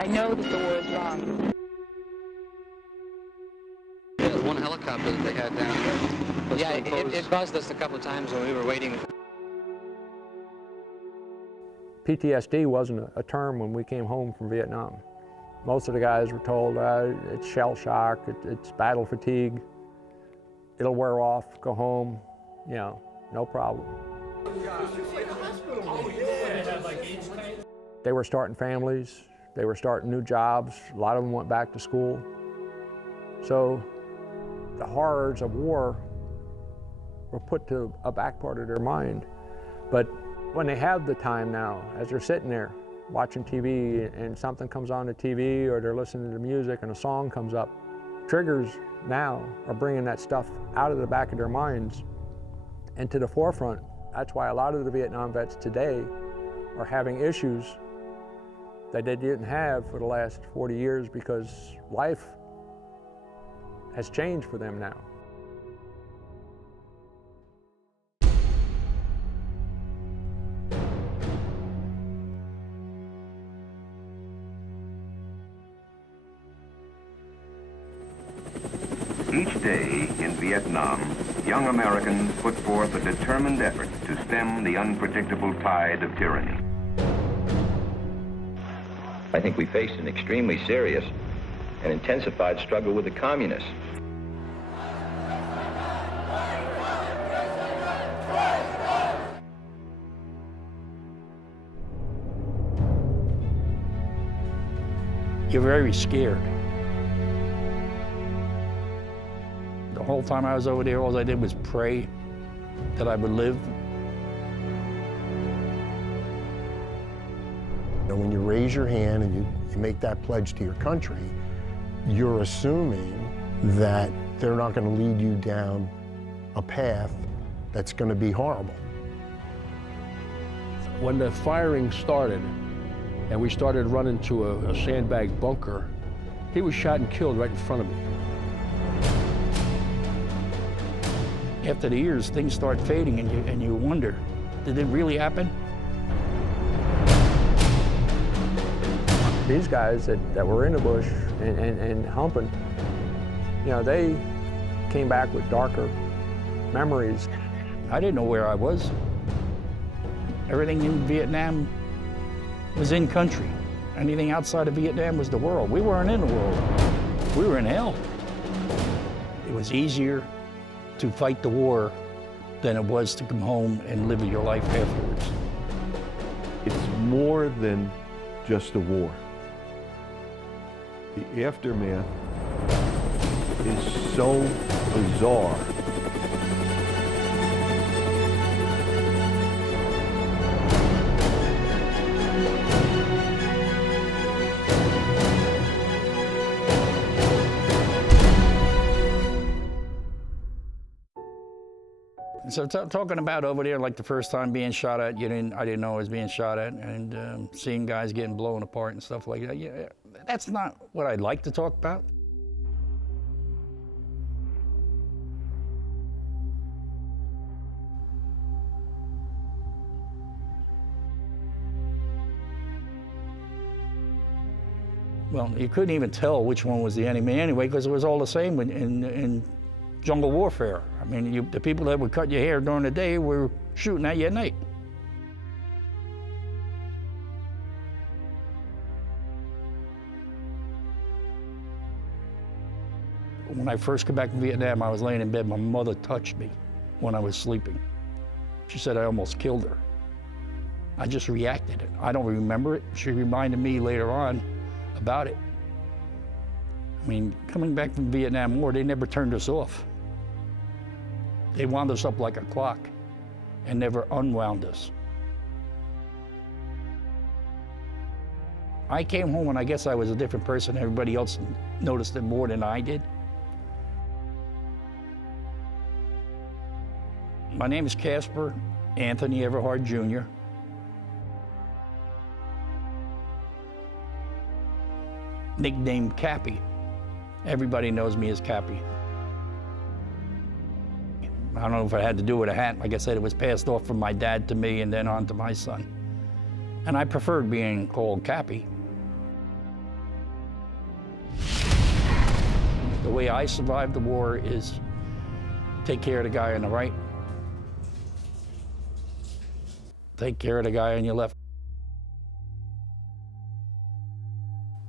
I know that the war is wrong. There was one helicopter that they had down there. Yeah, it buzzed us a couple of times when we were waiting. PTSD wasn't a term when we came home from Vietnam. Most of the guys were told it's shell shock, it's battle fatigue, it'll wear off, go home, you know, no problem. They were starting families, they were starting new jobs, a lot of them went back to school. So the horrors of war were put to a back part of their mind. But when they have the time now, as they're sitting there watching TV and something comes on the TV or they're listening to music and a song comes up, triggers now are bringing that stuff out of the back of their minds and to the forefront. That's why a lot of the Vietnam vets today are having issues that they didn't have for the last 40 years because life has changed for them now. Each day in Vietnam, young Americans put forth a determined effort to stem the unpredictable tide of tyranny. I think we faced an extremely serious and intensified struggle with the communists. You're very scared. The whole time I was over there, all I did was pray that I would live. And when you raise your hand and you make that pledge to your country, you're assuming that they're not going to lead you down a path that's going to be horrible. When the firing started and we started running to a sandbag bunker, he was shot and killed right in front of me. After the years, things start fading and you wonder, did it really happen? These guys that were in the bush and humping, you know, they came back with darker memories. I didn't know where I was. Everything in Vietnam was in country. Anything outside of Vietnam was the world. We weren't in the world. We were in hell. It was easier to fight the war than it was to come home and live your life afterwards. It's more than just a war. The aftermath is so bizarre. So talking about over there, like the first time being shot at, I didn't know I was being shot at, and seeing guys getting blown apart and stuff like that. Yeah, that's not what I'd like to talk about. Well, you couldn't even tell which one was the enemy anyway, because it was all the same in jungle warfare. I mean, the people that would cut your hair during the day were shooting at you at night. When I first came back from Vietnam, I was laying in bed. My mother touched me when I was sleeping. She said I almost killed her. I just reacted. I don't remember it. She reminded me later on about it. I mean, coming back from the Vietnam War, they never turned us off. They wound us up like a clock and never unwound us. I came home and I guess I was a different person. Everybody else noticed it more than I did. My name is Casper Anthony Everhard Jr. Nicknamed Cappy. Everybody knows me as Cappy. I don't know if it had to do with a hat. Like I said, it was passed off from my dad to me and then on to my son. And I preferred being called Cappy. The way I survived the war is take care of the guy on the right, take care of the guy on your left.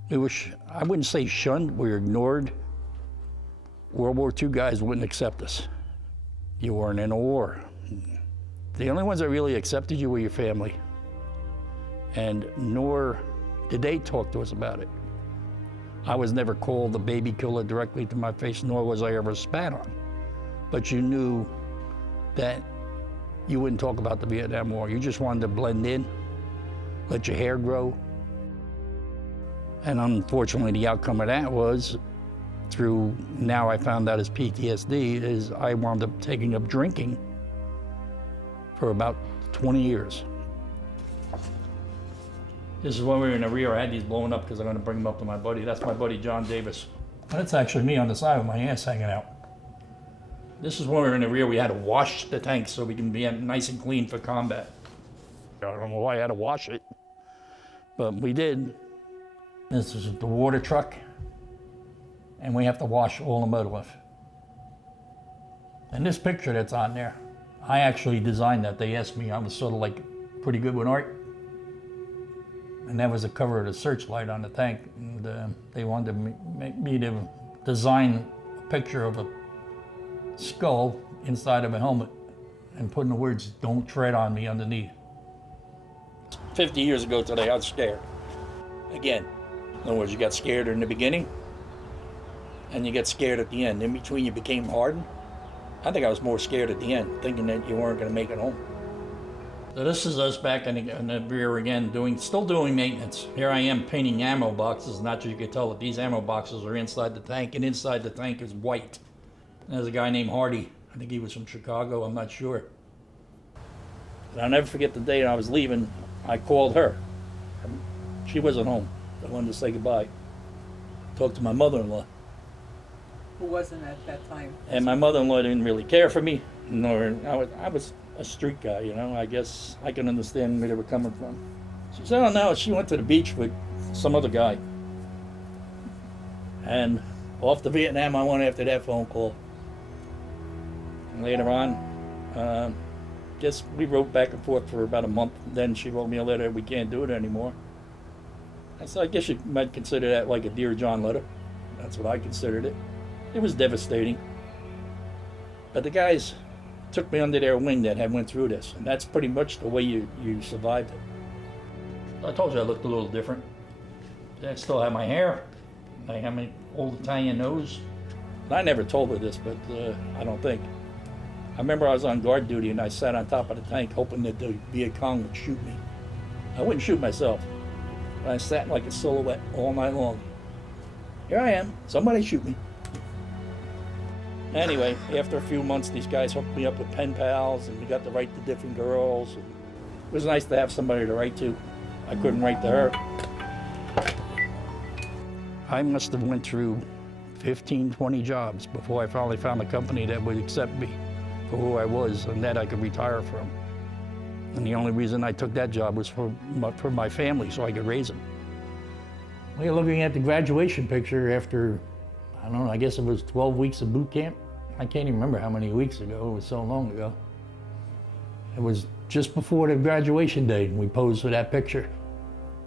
It was, I wouldn't say shunned, we were ignored. World War II guys wouldn't accept us. You weren't in a war. The only ones that really accepted you were your family. And nor did they talk to us about it. I was never called the baby killer directly to my face, nor was I ever spat on. But you knew that you wouldn't talk about the Vietnam War. You just wanted to blend in, let your hair grow. And unfortunately, the outcome of that was, through now I found out as PTSD, is I wound up taking up drinking for about 20 years. This is when we were in the rear. I had these blown up because I'm going to bring them up to my buddy. That's my buddy, John Davis. That's actually me on the side with my ass hanging out. This is when we were in the rear. We had to wash the tank so we can be nice and clean for combat. I don't know why I had to wash it, but we did. This is the water truck, and we have to wash all the motor lift. And this picture that's on there, I actually designed that. They asked me, I was sort of like pretty good with art. And that was the cover of the searchlight on the tank. And they wanted me to design a picture of a skull inside of a helmet and putting the words, "Don't tread on me," underneath. 50 years ago today, I was scared. Again, in other words, you got scared in the beginning and you get scared at the end. In between, you became hardened. I think I was more scared at the end, thinking that you weren't going to make it home. So this is us back in the rear again, still doing maintenance. Here I am painting ammo boxes. Not sure you could tell that these ammo boxes are inside the tank, and inside the tank is white. And there's a guy named Hardy. I think he was from Chicago, I'm not sure. But I'll never forget the day I was leaving, I called her. She wasn't home. I wanted to say goodbye. Talked to my mother-in-law. Who wasn't at that time? And my mother-in-law didn't really care for me, nor I was a street guy, you know. I guess I can understand where they were coming from. She said, "Oh no, she went to the beach with some other guy." And off to Vietnam I went after that phone call. And later on, guess we wrote back and forth for about a month. Then she wrote me a letter, "We can't do it anymore." I said, "I guess you might consider that like a Dear John letter." That's what I considered it. It was devastating. But the guys took me under their wing that had went through this, and that's pretty much the way you survived it. I told you I looked a little different. I still have my hair. I have my old Italian nose. And I never told her this, but I don't think. I remember I was on guard duty and I sat on top of the tank hoping that the Viet Cong would shoot me. I wouldn't shoot myself, but I sat like a silhouette all night long. Here I am, somebody shoot me. Anyway, after a few months, these guys hooked me up with pen pals, and we got to write to different girls. And it was nice to have somebody to write to. I couldn't write to her. I must have went through 15, 20 jobs before I finally found a company that would accept me for who I was and that I could retire from. And the only reason I took that job was for my family, so I could raise them. We're looking at the graduation picture after, I don't know, I guess it was 12 weeks of boot camp. I can't even remember how many weeks ago, it was so long ago. It was just before the graduation day, and we posed for that picture.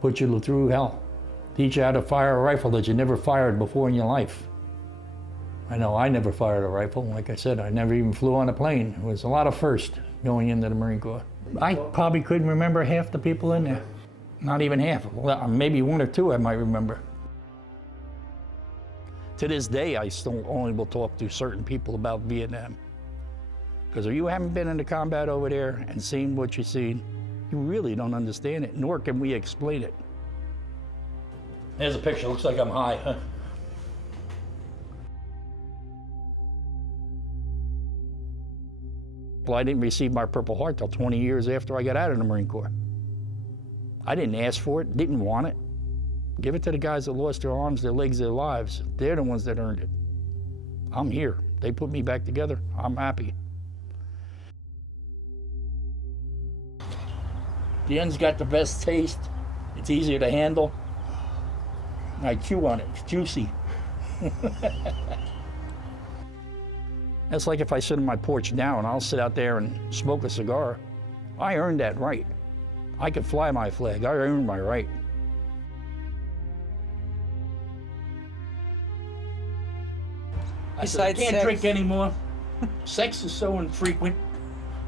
Put you through hell. Teach you how to fire a rifle that you never fired before in your life. I know I never fired a rifle. Like I said, I never even flew on a plane. It was a lot of first going into the Marine Corps. I probably couldn't remember half the people in there. Not even half. Well, maybe one or two I might remember. To this day, I still only will talk to certain people about Vietnam. Because if you haven't been into combat over there and seen what you've seen, you really don't understand it, nor can we explain it. There's a picture, looks like I'm high, huh? Well, I didn't receive my Purple Heart till 20 years after I got out of the Marine Corps. I didn't ask for it, didn't want it. Give it to the guys that lost their arms, their legs, their lives. They're the ones that earned it. I'm here. They put me back together. I'm happy. The end's got the best taste. It's easier to handle. I chew on it. It's juicy. That's like if I sit on my porch now and I'll sit out there and smoke a cigar. I earned that right. I could fly my flag. I earned my right. I said, I Besides can't sex. drink anymore. Sex is so infrequent.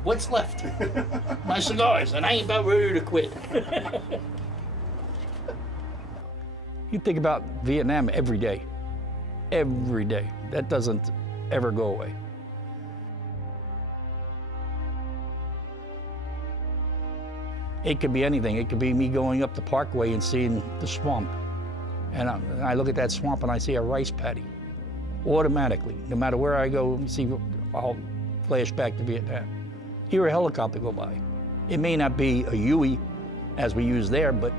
What's left? My cigars, and I ain't about ready to quit. You think about Vietnam every day. Every day. That doesn't ever go away. It could be anything. It could be me going up the parkway and seeing the swamp. And I look at that swamp and I see a rice paddy. Automatically, no matter where I go, I'll flash back to Vietnam. Hear a helicopter go by. It may not be a Huey as we use there, but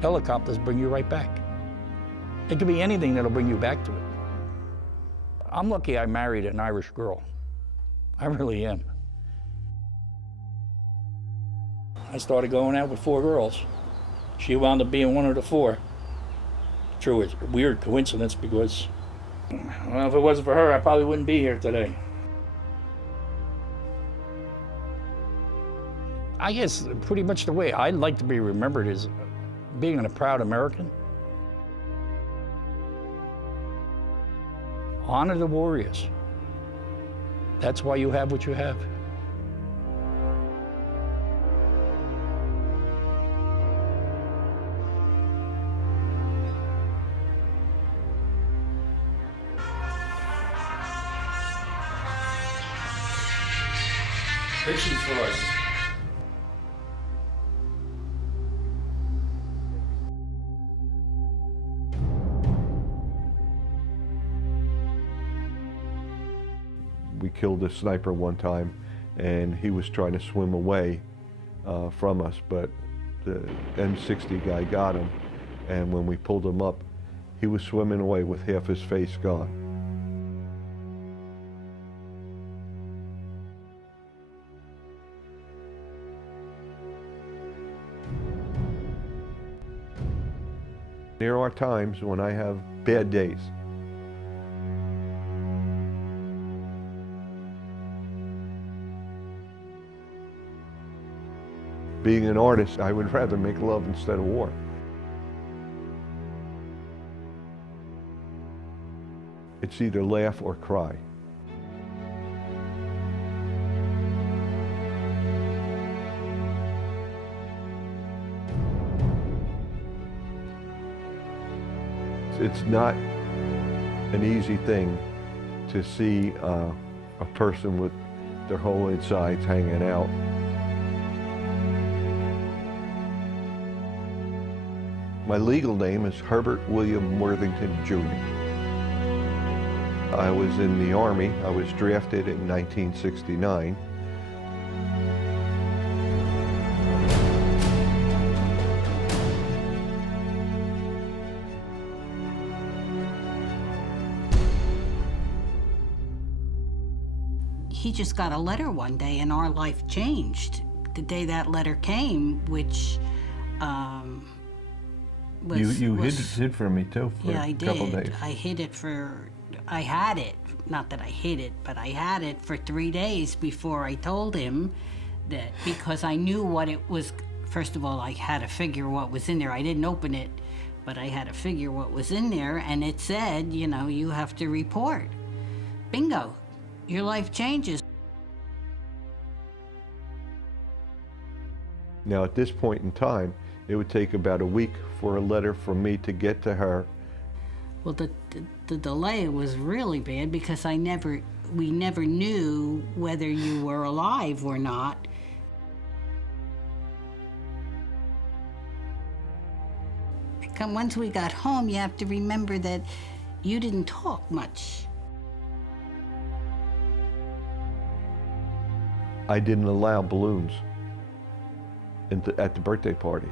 helicopters bring you right back. It could be anything that'll bring you back to it. I'm lucky I married an Irish girl. I really am. I started going out with 4 girls. She wound up being one of the 4. True, it's a weird coincidence because, well, if it wasn't for her, I probably wouldn't be here today. I guess pretty much the way I'd like to be remembered is being a proud American. Honor the warriors. That's why you have what you have. Fishing for us. We killed a sniper one time, and he was trying to swim away from us, but the M60 guy got him, and when we pulled him up, he was swimming away with half his face gone. There are times when I have bad days. Being an artist, I would rather make love instead of war. It's either laugh or cry. It's not an easy thing to see a person with their whole insides hanging out. My legal name is Herbert William Worthington, Jr. I was in the Army. I was drafted in 1969. He just got a letter one day and our life changed. The day that letter came, which You hid from me too for yeah, a couple days. I hid it I had it, not that I hid it, but I had it for 3 days before I told him that, because I knew what it was. First of all, I had to figure what was in there. I didn't open it, but I had to figure what was in there, and it said, you know, you have to report. Bingo, your life changes. Now at this point in time, it would take about a week for a letter from me to get to her. Well, the delay was really bad because we never knew whether you were alive or not. Once we got home, you have to remember that you didn't talk much. I didn't allow balloons at the birthday party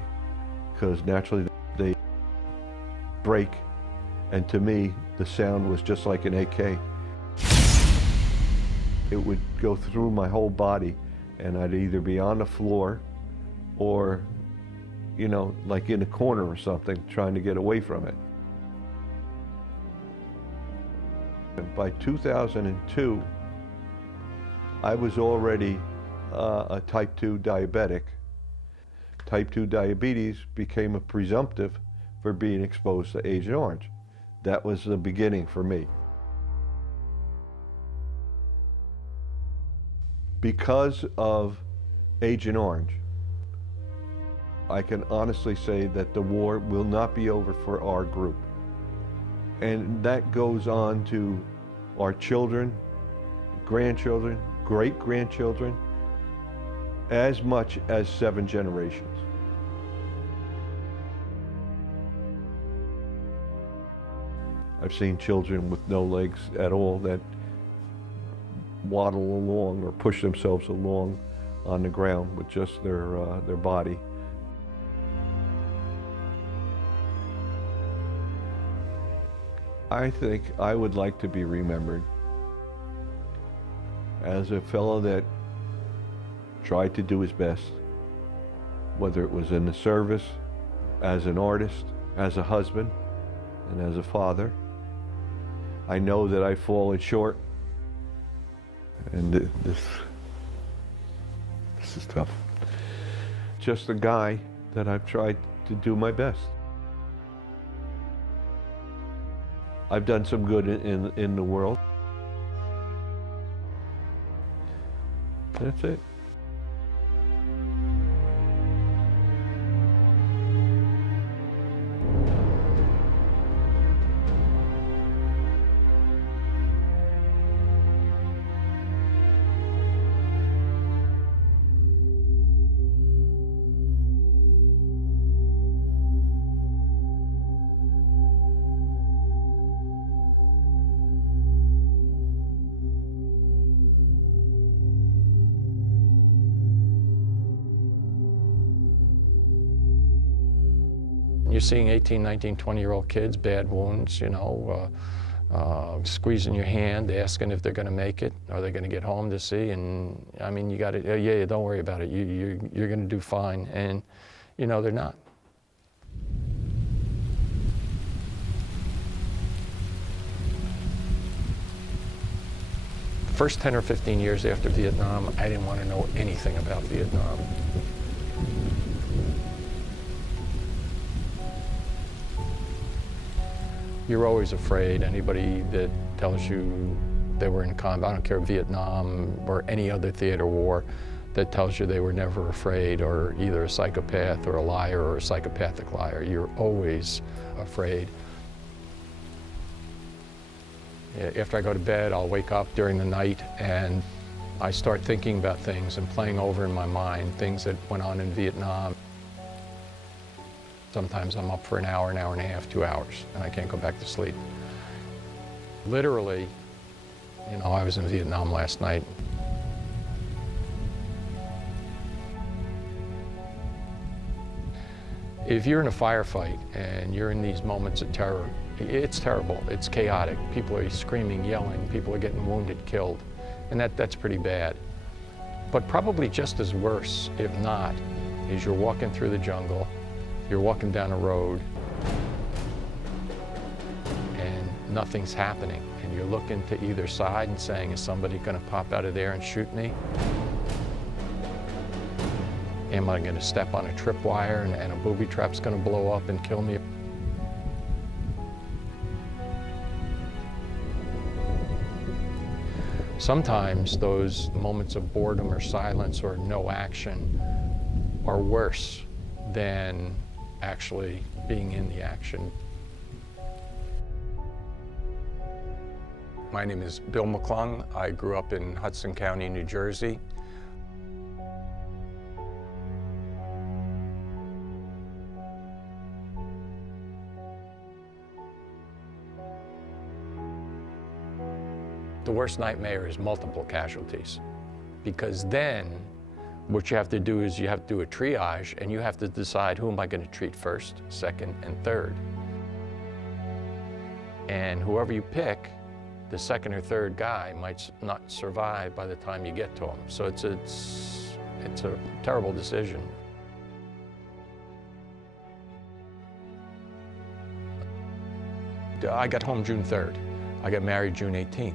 because naturally they break, and to me the sound was just like an AK. It would go through my whole body and I'd either be on the floor or, you know, like in a corner or something, trying to get away from it. By 2002, I was already a type 2 diabetic. Type 2 diabetes became a presumptive for being exposed to Agent Orange. That was the beginning for me. Because of Agent Orange, I can honestly say that the war will not be over for our group. And that goes on to our children, grandchildren, great-grandchildren, as much as 7 generations. I've seen children with no legs at all that waddle along or push themselves along on the ground with just their body. I think I would like to be remembered as a fellow that tried to do his best, whether it was in the service, as an artist, as a husband, and as a father. I know that I've fallen short, and this is tough. Just a guy that I've tried to do my best. I've done some good in the world. That's it. You're seeing 18, 19, 20-year-old kids, bad wounds, you know, squeezing your hand, asking if they're going to make it, are they going to get home to see, and I mean, you got to, yeah, don't worry about it, you're going to do fine, and you know, they're not. The first 10 or 15 years after Vietnam, I didn't want to know anything about Vietnam. You're always afraid. Anybody that tells you they were in combat, I don't care, Vietnam or any other theater war, that tells you they were never afraid, or either a psychopath or a liar or a psychopathic liar. You're always afraid. After I go to bed, I'll wake up during the night and I start thinking about things and playing over in my mind things that went on in Vietnam. Sometimes I'm up for an hour and a half, 2 hours, and I can't go back to sleep. Literally, you know, I was in Vietnam last night. If you're in a firefight and you're in these moments of terror, it's terrible, it's chaotic. People are screaming, yelling, people are getting wounded, killed, and that's pretty bad. But probably just as worse, if not, is you're walking through the jungle, you're walking down a road, and nothing's happening, and you're looking to either side and saying, is somebody gonna pop out of there and shoot me? Am I gonna step on a tripwire and a booby trap's gonna blow up and kill me? Sometimes those moments of boredom or silence or no action are worse than actually being in the action. My name is Bill McClung. I grew up in Hudson County, New Jersey. The worst nightmare is multiple casualties, because then what you have to do is you have to do a triage, and you have to decide, who am I going to treat first, second, and third. And whoever you pick, the second or third guy might not survive by the time you get to him. So it's a terrible decision. I got home June 3rd. I got married June 18th.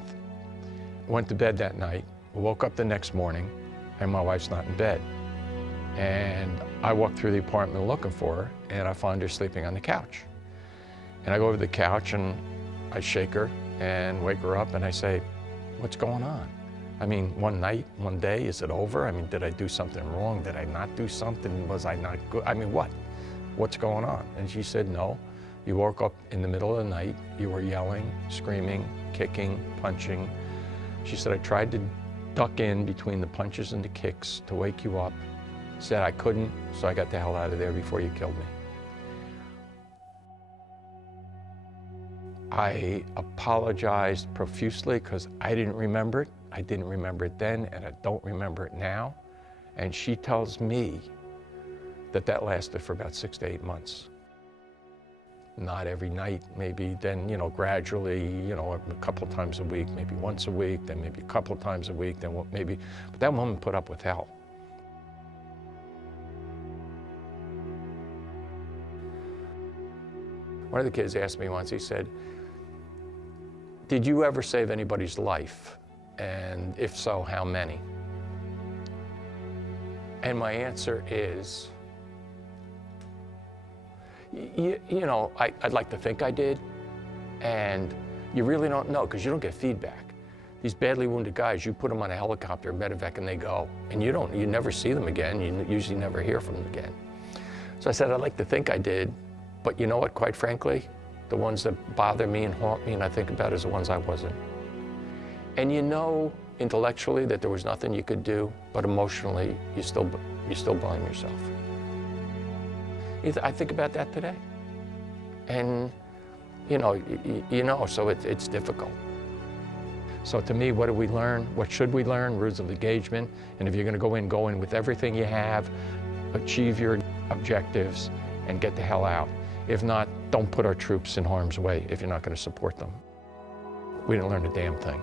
Went to bed that night I woke up the next morning and my wife's not in bed. And I walk through the apartment looking for her, and I find her sleeping on the couch. And I go over to the couch and I shake her and wake her up and I say, what's going on? I mean, one night, one day, is it over? I mean, did I do something wrong? Did I not do something? Was I not good? I mean, what? What's going on? And she said, no, you woke up in the middle of the night, you were yelling, screaming, kicking, punching. She said, I tried to duck in between the punches and the kicks to wake you up. Said I couldn't, so I got the hell out of there before you killed me. I apologized profusely because I didn't remember it. I didn't remember it then, and I don't remember it now. And she tells me that that lasted for about 6 to 8 months. Not every night, maybe then, you know, gradually, you know, a couple of times a week, maybe once a week, then maybe a couple of times a week, then maybe, but that woman put up with hell. One of the kids asked me once, he said, did you ever save anybody's life? And if so, how many? And my answer is, you know, I'd like to think I did, and you really don't know because you don't get feedback. These badly wounded guys, you put them on a helicopter, medevac, and they go, and you never see them again. You usually never hear from them again. So I said, I'd like to think I did, but you know what, quite frankly, the ones that bother me and haunt me and I think about is the ones I wasn't. And you know intellectually that there was nothing you could do, but emotionally, you still blame yourself. I think about that today. And you know, so it's difficult. So to me, what do we learn? What should we learn? Rules of engagement. And if you're gonna go in with everything you have, achieve your objectives, and get the hell out. If not, don't put our troops in harm's way if you're not gonna support them. We didn't learn a damn thing.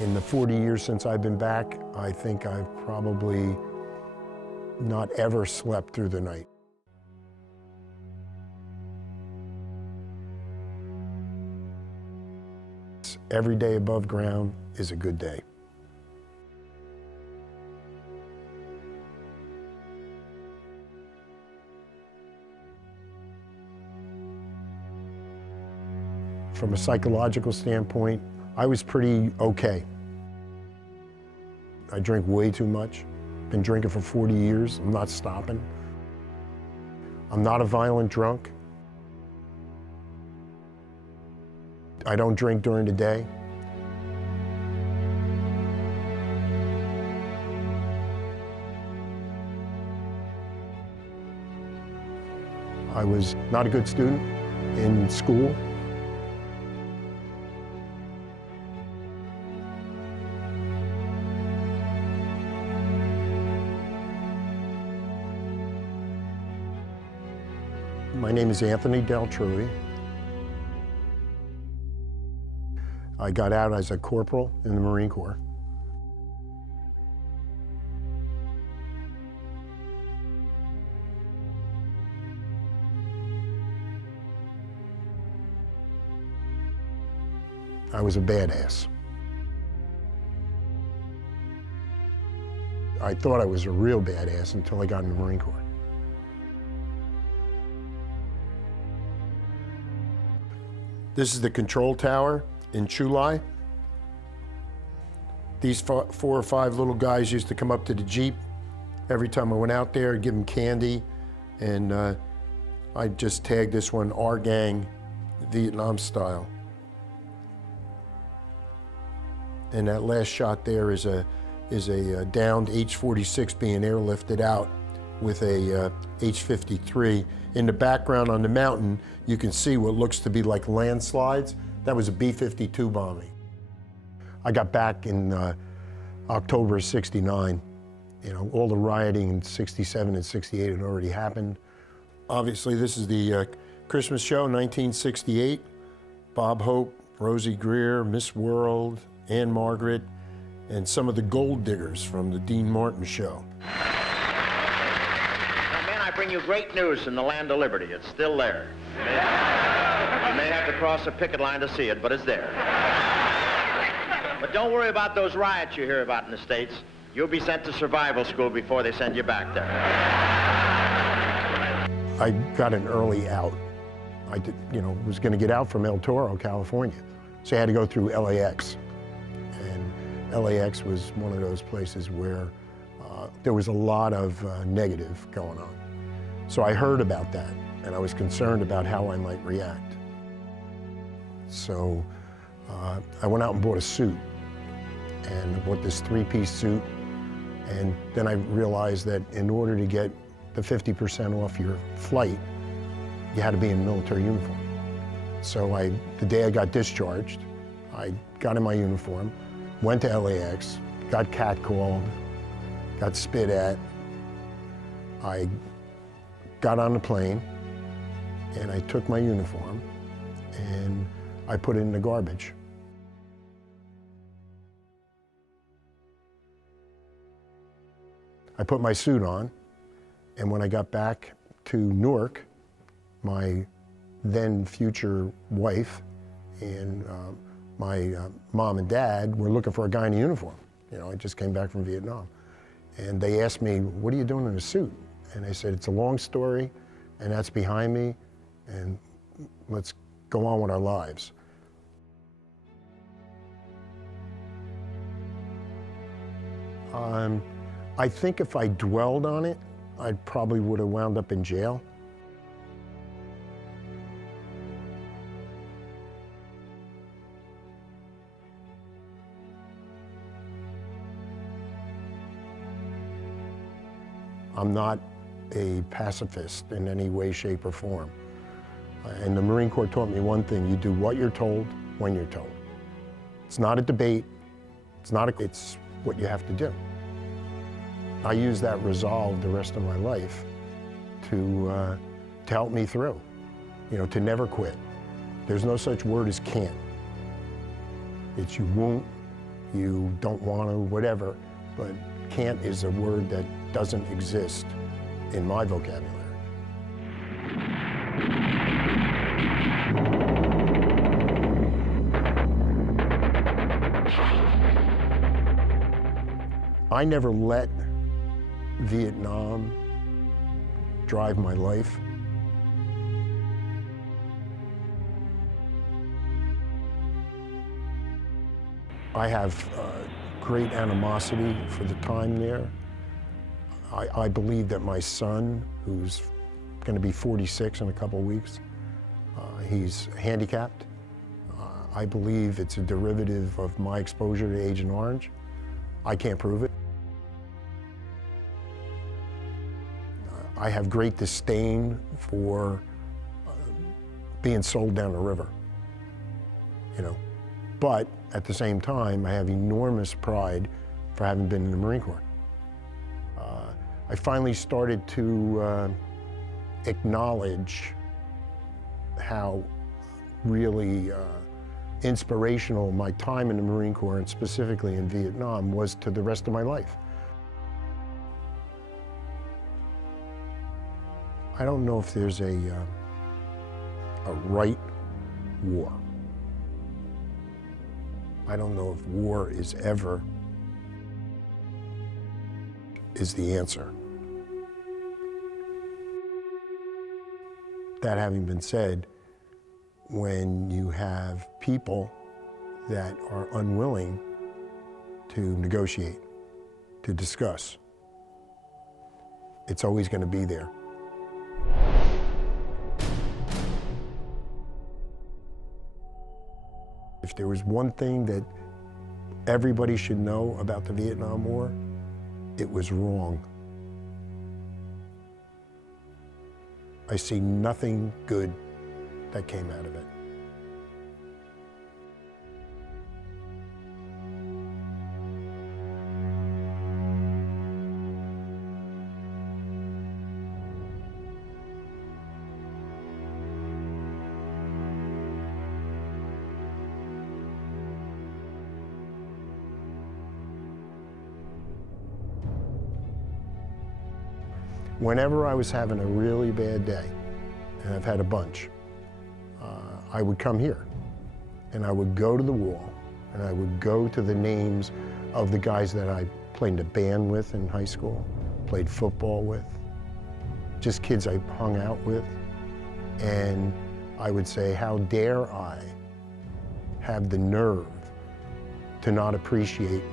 In the 40 years since I've been back, I think I've probably not ever slept through the night. Every day above ground is a good day. From a psychological standpoint, I was pretty okay. I drink way too much. Been drinking for 40 years. I'm not stopping. I'm not a violent drunk. I don't drink during the day. I was not a good student in school. My name is Anthony Deltrui. I got out as a corporal in the Marine Corps. I was a badass. I thought I was a real badass until I got in the Marine Corps. This is the control tower in Chulai. These 4 or 5 little guys used to come up to the Jeep every time I went out there, give them candy, and I just tagged this one Our Gang, Vietnam style. And that last shot there is a downed H-46 being airlifted out with a H-53. In the background on the mountain, you can see what looks to be like landslides. That was a B-52 bombing. I got back in October of '69, You know, all the rioting in '67 and '68 had already happened. Obviously, this is the Christmas show, 1968. Bob Hope, Rosie Greer, Miss World, Anne Margaret, and some of the gold diggers from the Dean Martin show. Now, man, I bring you great news from the land of liberty. It's still there. You may have to cross a picket line to see it, but it's there. But don't worry about those riots you hear about in the States. You'll be sent to survival school before they send you back there. I got an early out. I was going to get out from El Toro, California. So I had to go through LAX. And LAX was one of those places where there was a lot of negative going on. So I heard about that, and I was concerned about how I might react. So I went out and bought a suit. And I bought this three-piece suit. And then I realized that in order to get the 50% off your flight, you had to be in military uniform. So the day I got discharged, I got in my uniform, went to LAX, got catcalled, got spit at. I got on the plane, and I took my uniform, and I put it in the garbage. I put my suit on, and when I got back to Newark, my then future wife and my mom and dad were looking for a guy in a uniform. You know, I just came back from Vietnam. And they asked me, what are you doing in a suit? And I said, it's a long story, and that's behind me, and let's go on with our lives. I think if I dwelled on it, I probably would have wound up in jail. I'm not a pacifist in any way, shape, or form. And the Marine Corps taught me one thing: you do what you're told, when you're told. It's not a debate, it's what you have to do. I use that resolve the rest of my life to help me through, you know, to never quit. There's no such word as can't. It's you won't, you don't want to, whatever, but can't is a word that doesn't exist in my vocabulary. I never let Vietnam drive my life. I have great animosity for the time there. I believe that my son, who's going to be 46 in a couple of weeks, he's handicapped. I believe it's a derivative of my exposure to Agent Orange. I can't prove it. I have great disdain for being sold down the river, you know. But at the same time, I have enormous pride for having been in the Marine Corps. I finally started to acknowledge how really inspirational my time in the Marine Corps, and specifically in Vietnam, was to the rest of my life. I don't know if there's a right war. I don't know if war is the answer. That having been said, when you have people that are unwilling to negotiate, to discuss, it's always going to be there. If there was one thing that everybody should know about the Vietnam War, it was wrong. I see nothing good that came out of it. Whenever I was having a really bad day, and I've had a bunch, I would come here and I would go to the wall and I would go to the names of the guys that I played in a band with in high school, played football with, just kids I hung out with, and I would say, how dare I have the nerve to not appreciate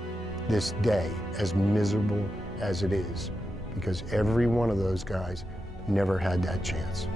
this day, as miserable as it is, because every one of those guys never had that chance.